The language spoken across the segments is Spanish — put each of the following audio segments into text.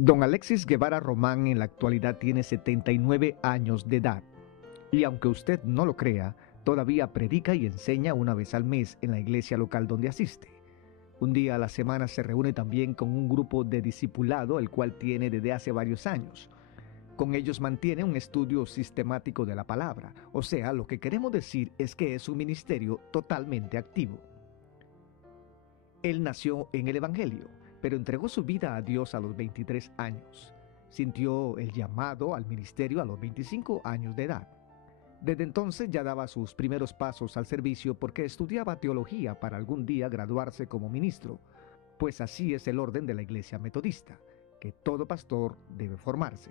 Don Alexis Guevara Román en la actualidad tiene 79 años de edad y aunque usted no lo crea, todavía predica y enseña una vez al mes en la iglesia local donde asiste. Un día a la semana se reúne también con un grupo de discipulado, el cual tiene desde hace varios años. Con ellos mantiene un estudio sistemático de la palabra, o sea, lo que queremos decir es que es un ministerio totalmente activo. Él nació en el Evangelio, pero entregó su vida a Dios a los 23 años. Sintió el llamado al ministerio a los 25 años de edad. Desde entonces ya daba sus primeros pasos al servicio porque estudiaba teología para algún día graduarse como ministro, pues así es el orden de la Iglesia Metodista, que todo pastor debe formarse.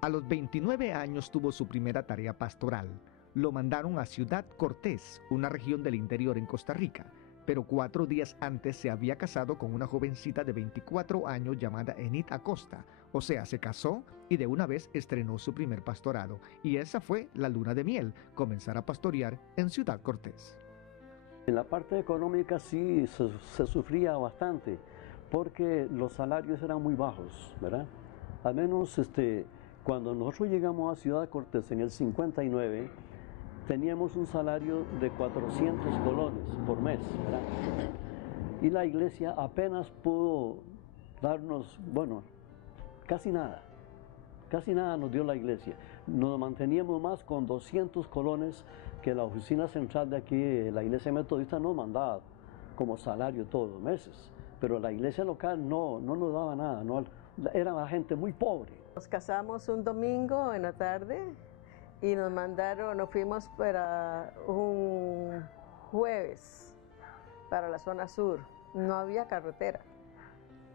A los 29 años tuvo su primera tarea pastoral. Lo mandaron a Ciudad Cortés, una región del interior en Costa Rica, pero 4 días antes se había casado con una jovencita de 24 años llamada Enid Acosta, o sea, se casó y de una vez estrenó su primer pastorado, y esa fue la luna de miel, comenzar a pastorear en Ciudad Cortés. En la parte económica sí se sufría bastante, porque los salarios eran muy bajos, ¿verdad? Al menos cuando nosotros llegamos a Ciudad Cortés en el 59, teníamos un salario de 400 colones por mes, ¿verdad? Y la iglesia apenas pudo darnos, bueno, casi nada nos dio la iglesia. Nos manteníamos más con 200 colones que la oficina central de aquí, la iglesia metodista, nos mandaba como salario todos los meses. Pero la iglesia local no nos daba nada, no, era la gente muy pobre. Nos casamos un domingo en la tarde y nos fuimos para un jueves para la zona sur. No había carretera,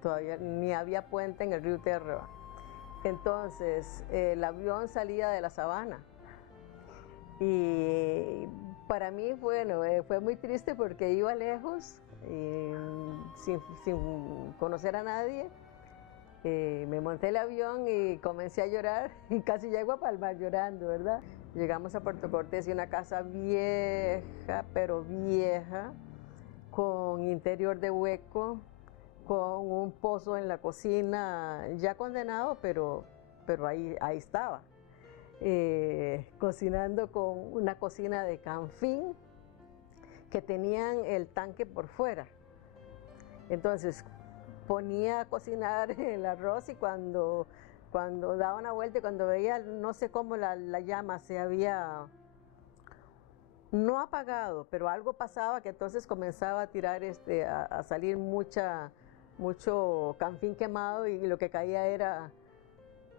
todavía ni había puente en el río Terra. Entonces el avión salía de la sabana y para mí, bueno, fue muy triste porque iba lejos y sin conocer a nadie. Me monté el avión y comencé a llorar y casi llego a Palmar llorando, ¿verdad? Llegamos a Puerto Cortés y una casa vieja, pero vieja, con interior de hueco, con un pozo en la cocina, ya condenado, pero ahí estaba. Cocinando con una cocina de canfín que tenían el tanque por fuera. Entonces, ponía a cocinar el arroz y cuando daba una vuelta y cuando veía, no sé cómo la llama se había, no apagado, pero algo pasaba que entonces comenzaba a tirar, a salir mucho canfín quemado y lo que caía era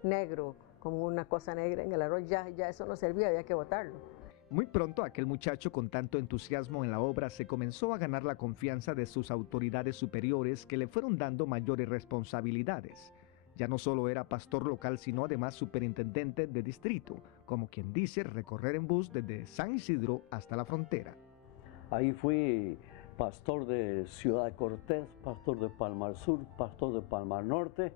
negro, como una cosa negra en el arroz. Ya eso no servía, había que botarlo. Muy pronto aquel muchacho con tanto entusiasmo en la obra se comenzó a ganar la confianza de sus autoridades superiores que le fueron dando mayores responsabilidades. Ya no solo era pastor local, sino además superintendente de distrito, como quien dice recorrer en bus desde San Isidro hasta la frontera. Ahí fui pastor de Ciudad Cortés, pastor de Palmar Sur, pastor de Palmar Norte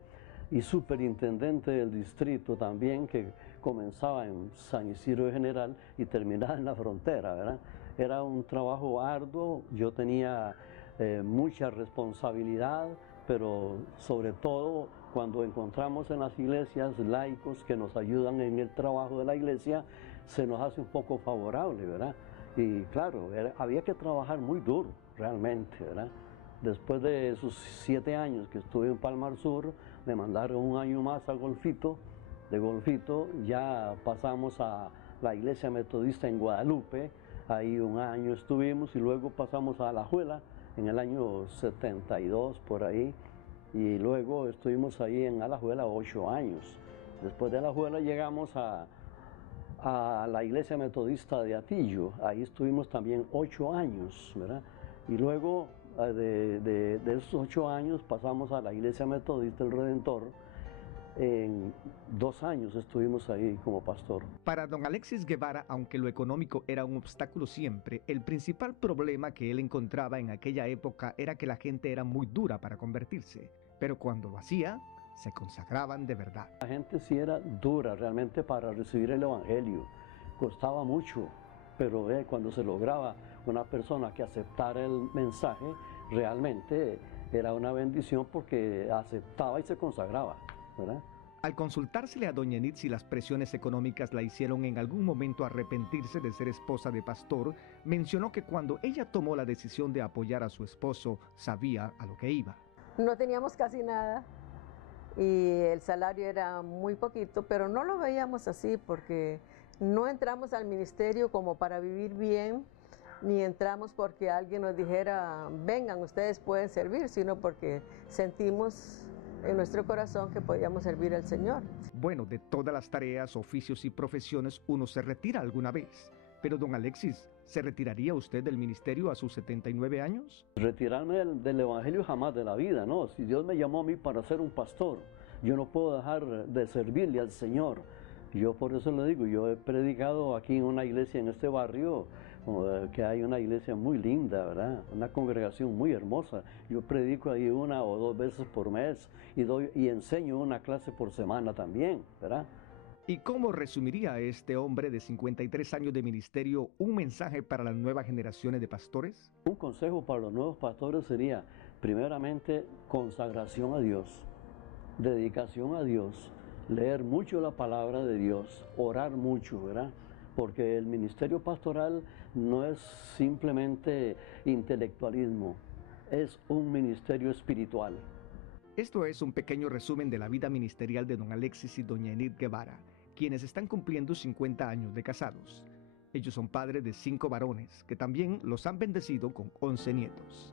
y superintendente del distrito también, que comenzaba en San Isidro General y terminaba en la frontera, ¿verdad? Era un trabajo arduo, yo tenía mucha responsabilidad, pero sobre todo cuando encontramos en las iglesias laicos que nos ayudan en el trabajo de la iglesia, se nos hace un poco favorable, ¿verdad? Y claro, había que trabajar muy duro, realmente, ¿verdad? Después de esos 7 años que estuve en Palmar Sur, me mandaron un año más a Golfito. De Golfito ya pasamos a la iglesia metodista en Guadalupe, ahí un año estuvimos y luego pasamos a Alajuela en el año 72 por ahí y luego estuvimos ahí en Alajuela 8 años. Después de Alajuela llegamos a la iglesia metodista de Atillo, ahí estuvimos también 8 años, ¿verdad? Y luego de esos 8 años pasamos a la iglesia metodista del Redentor. En 2 años estuvimos ahí como pastor. Para don Alexis Guevara, aunque lo económico era un obstáculo siempre, el principal problema que él encontraba en aquella época era que la gente era muy dura para convertirse, pero cuando lo hacía, se consagraban de verdad. La gente sí era dura realmente para recibir el evangelio, costaba mucho, pero cuando se lograba una persona que aceptara el mensaje, realmente era una bendición porque aceptaba y se consagraba, ¿verdad? Al consultársele a doña Enid si las presiones económicas la hicieron en algún momento arrepentirse de ser esposa de pastor, mencionó que cuando ella tomó la decisión de apoyar a su esposo, sabía a lo que iba. No teníamos casi nada y el salario era muy poquito, pero no lo veíamos así porque no entramos al ministerio como para vivir bien, ni entramos porque alguien nos dijera, vengan, ustedes pueden servir, sino porque sentimos en nuestro corazón que podíamos servir al Señor. Bueno, de todas las tareas, oficios y profesiones, uno se retira alguna vez. Pero don Alexis, ¿se retiraría usted del ministerio a sus 79 años? Retirarme del evangelio jamás de la vida, ¿no? Si Dios me llamó a mí para ser un pastor, yo no puedo dejar de servirle al Señor. Yo por eso le digo, yo he predicado aquí en una iglesia en este barrio, que hay una iglesia muy linda, ¿verdad? Una congregación muy hermosa. Yo predico ahí 1 o 2 veces por mes y enseño una clase por semana también, ¿verdad? ¿Y cómo resumiría a este hombre de 53 años de ministerio un mensaje para las nuevas generaciones de pastores? Un consejo para los nuevos pastores sería, primeramente, consagración a Dios, dedicación a Dios, leer mucho la palabra de Dios, orar mucho, ¿verdad? Porque el ministerio pastoral no es simplemente intelectualismo, es un ministerio espiritual. Esto es un pequeño resumen de la vida ministerial de don Alexis y doña Enid Guevara, quienes están cumpliendo 50 años de casados. Ellos son padres de 5 varones, que también los han bendecido con 11 nietos.